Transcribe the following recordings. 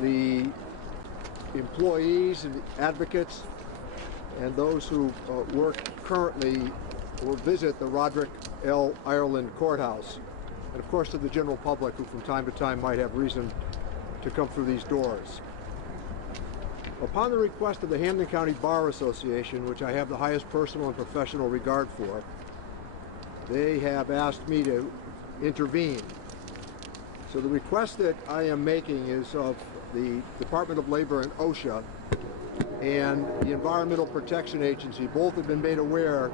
the employees and the advocates and those who work currently or visit the Roderick L. Ireland Courthouse, and of course to the general public who from time to time might have reason to come through these doors. Upon the request of the Hampden County Bar Association, which I have the highest personal and professional regard for, they have asked me to intervene. So the request that I am making is of the Department of Labor and OSHA and the Environmental Protection Agency. Both have been made aware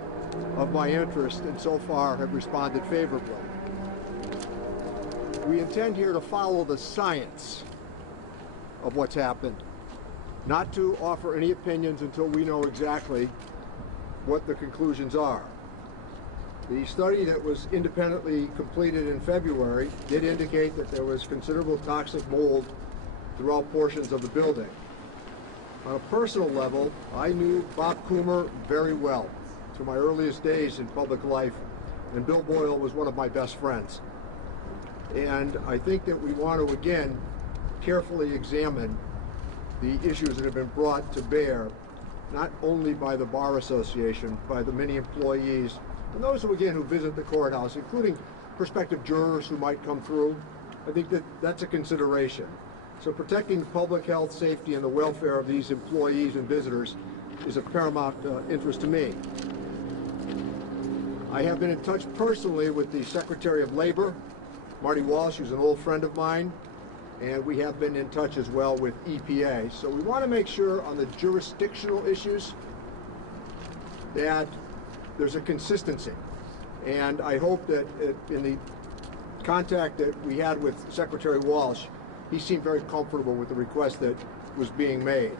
of my interest and so far have responded favorably. We intend here to follow the science of what's happened, not to offer any opinions until we know exactly what the conclusions are. The study that was independently completed in February did indicate that there was considerable toxic mold throughout portions of the building. On a personal level, I knew Bob Coomer very well through my earliest days in public life, and Bill Boyle was one of my best friends. And I think that we want to, again, carefully examine the issues that have been brought to bear, not only by the Bar Association, by the many employees, and those who, again, who visit the courthouse, including prospective jurors who might come through. I think that that's a consideration. So protecting public health, safety, and the welfare of these employees and visitors is of paramount interest to me. I have been in touch personally with the Secretary of Labor, Marty Walsh, who's an old friend of mine, and we have been in touch as well with EPA. So we want to make sure on the jurisdictional issues that there's a consistency. And I hope that in the contact that we had with Secretary Walsh, he seemed very comfortable with the request that was being made.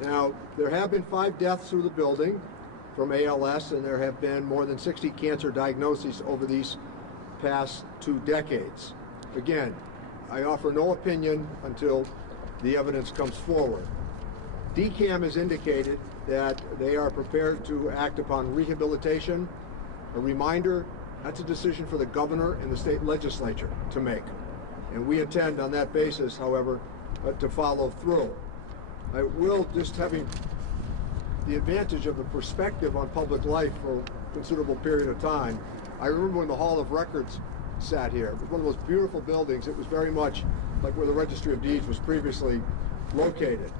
Now, there have been 5 deaths through the building from ALS, and there have been more than 60 cancer diagnoses over these past 2 decades. Again, I offer no opinion until the evidence comes forward. DCAM has indicated that they are prepared to act upon rehabilitation. A reminder, that's a decision for the governor and the state legislature to make. And we intend on that basis, however, to follow through. I will, just having the advantage of the perspective on public life for a considerable period of time, I remember when the Hall of Records sat here. It was one of those beautiful buildings. It was very much like where the Registry of Deeds was previously located.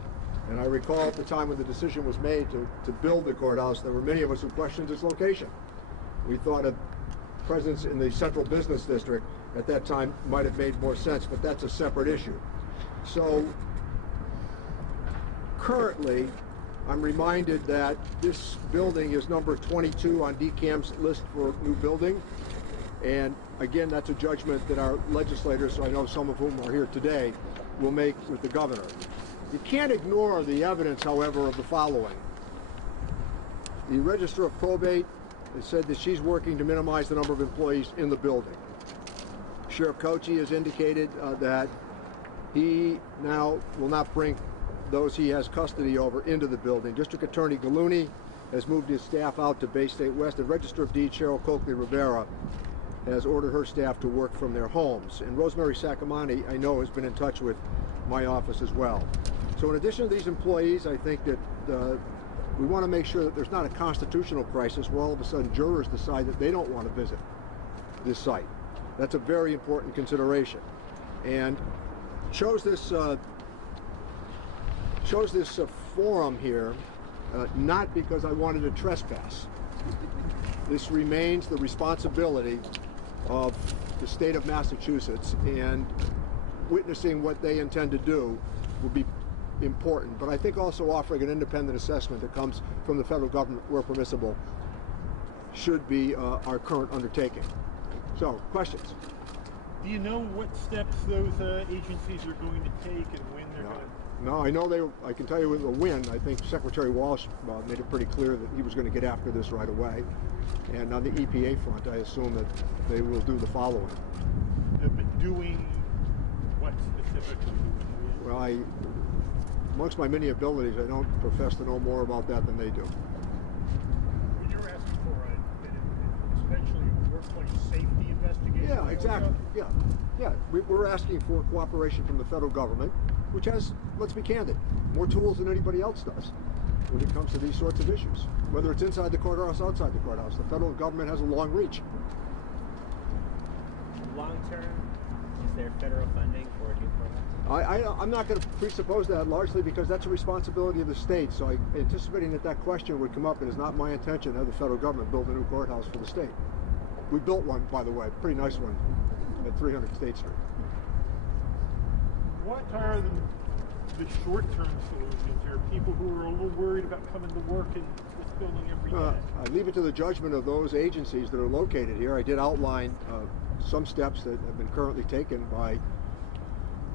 And I recall at the time when the decision was made to build the courthouse, there were many of us who questioned its location. We thought a presence in the central business district at that time might have made more sense, but that's a separate issue. So currently, I'm reminded that this building is number 22 on DCAM's list for new building. And again, that's a judgment that our legislators, I know some of whom are here today, will make with the governor. You can't ignore the evidence, however, of the following. The Register of Probate has said that she's working to minimize the number of employees in the building. Sheriff Cochee has indicated that he now will not bring those he has custody over into the building. District Attorney Gallooni has moved his staff out to Bay State West, and Register of Deeds Cheryl Coakley Rivera has ordered her staff to work from their homes. And Rosemary Sacamani, I know, has been in touch with my office as well. So in addition to these employees, I think that we want to make sure that there's not a constitutional crisis where all of a sudden jurors decide that they don't want to visit this site. That's a very important consideration. And chose this forum here not because I wanted to trespass. This remains the responsibility of the state of Massachusetts, and witnessing what they intend to do will be important. But I think also offering an independent assessment that comes from the federal government where permissible should be our current undertaking. So, questions? Do you know what steps those agencies are going to take and when they're going to? No, I know I can tell you with a win. I think Secretary Walsh made it pretty clear that he was going to get after this right away. And on the EPA front, I assume that they will do the following. But doing what specifically? Well, amongst my many abilities, I don't profess to know more about that than they do. When you're asking for essentially a workplace safety investigation? Yeah, exactly. Yeah. We're asking for cooperation from the federal government which has, let's be candid, more tools than anybody else does when it comes to these sorts of issues. Whether it's inside the courthouse, outside the courthouse, the federal government has a long reach. Long term, is there federal funding for a new courthouse? I'm not going to presuppose that, largely because that's a responsibility of the state. So anticipating that question would come up, it is not my intention to have the federal government build a new courthouse for the state. We built one, by the way, a pretty nice one at 300 State Street. What are the short-term solutions? There are people who are a little worried about coming to work in this building every day. I leave it to the judgment of those agencies that are located here. I did outline some steps that have been currently taken by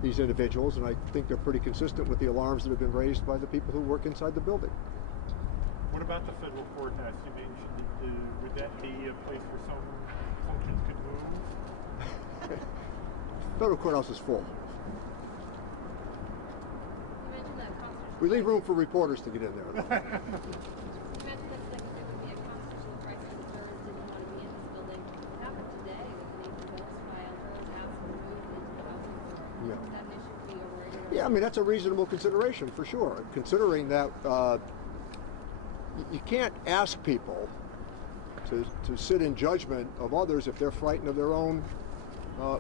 these individuals, and I think they're pretty consistent with the alarms that have been raised by the people who work inside the building. What about the federal courthouse? You mentioned would that be a place where some functions could move? Federal courthouse is full. You mentioned that constitutional. We leave room for reporters to get in there. You mentioned that there would be a constitutional crisis if jurors didn't want to be in this building. What happened today with Nathan Bill's trial? Jurors asked to move into the housing authority. Yeah. Is that an issue for you or worried about? Yeah, I mean, that's a reasonable consideration for sure. Considering that you can't ask people to sit in judgment of others if they're frightened of their own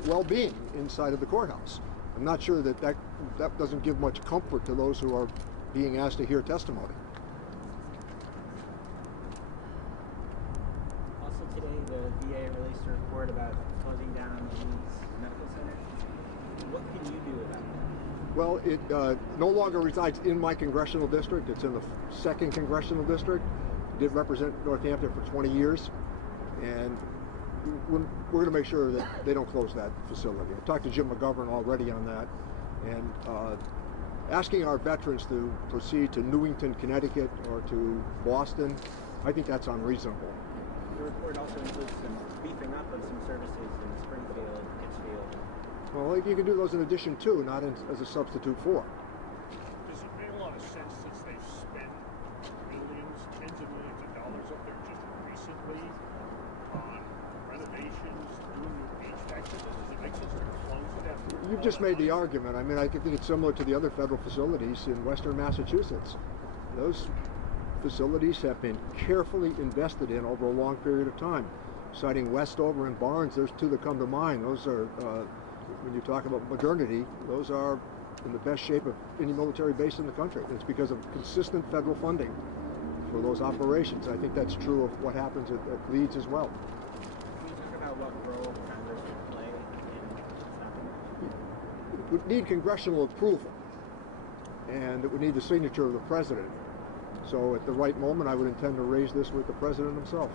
well-being inside of the courthouse. I'm not sure that doesn't give much comfort to those who are being asked to hear testimony. Also today, the VA released a report about closing down the Leeds Medical Center. What can you do about that? Well, it no longer resides in my congressional district. It's in the 2nd Congressional District. Did represent Northampton for 20 years, and we're going to make sure that they don't close that facility. I talked to Jim McGovern already on that, and asking our veterans to proceed to Newington, Connecticut, or to Boston, I think that's unreasonable. The report also includes some beefing up of some services in Springfield, Pittsfield. Well, you can do those in addition to, not as a substitute for. Does it make a lot of sense since they've spent millions, tens of millions of dollars up there just recently on renovations, doing new HVAC systems? Does it make sense to close it after? You've just made the argument. I mean, I think it's similar to the other federal facilities in Western Massachusetts. Those facilities have been carefully invested in over a long period of time. Citing Westover and Barnes, there's two that come to mind. Those are, when you talk about modernity, those are in the best shape of any military base in the country. It's because of consistent federal funding for those operations. I think that's true of what happens at Leeds as well. Can you talk about what role Congress would play in stopping that? It would need congressional approval, and it would need the signature of the president. So at the right moment, I would intend to raise this with the president himself.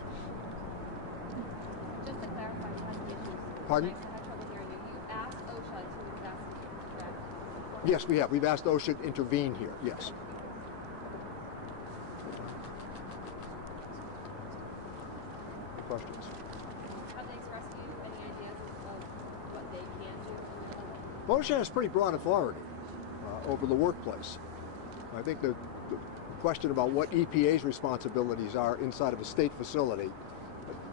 Just to clarify, you had some issues. Pardon? I had trouble hearing you. You asked OSHA to investigate. Yes, we have. We've asked OSHA to intervene here, yes. Questions? Have they expressed to you any ideas of what they can do? OSHA has pretty broad authority over the workplace. I think the question about what EPA's responsibilities are inside of a state facility,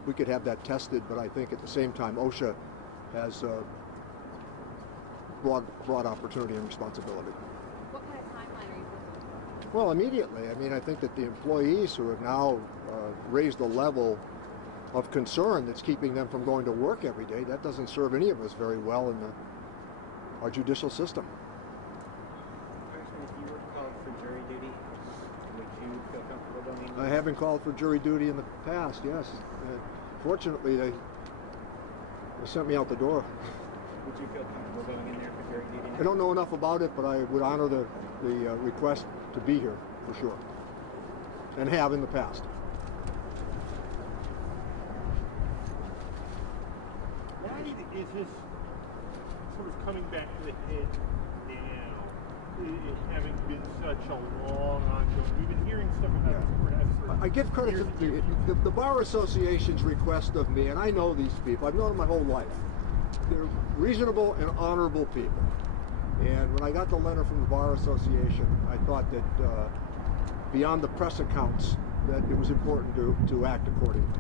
we could have that tested, but I think at the same time OSHA has broad opportunity and responsibility. What kind of timeline are you thinking? Well, immediately. I mean, I think that the employees who have now raised the level of concern that's keeping them from going to work every day, that doesn't serve any of us very well in our judicial system. Congressman, if you were called for jury duty, would you feel comfortable going in? I have been called for jury duty in the past, yes. Fortunately, they sent me out the door. Would you feel comfortable going in there for jury duty? I don't know enough about it, but I would honor the request to be here for sure, and have in the past. Why is this sort of coming back to the head now, it having been such a long ongoing? We've been hearing stuff about this perhaps for I give credit to the Bar Association's request of me, and I know these people. I've known them my whole life. They're reasonable and honorable people. And when I got the letter from the Bar Association, I thought that beyond the press accounts, that it was important to act accordingly.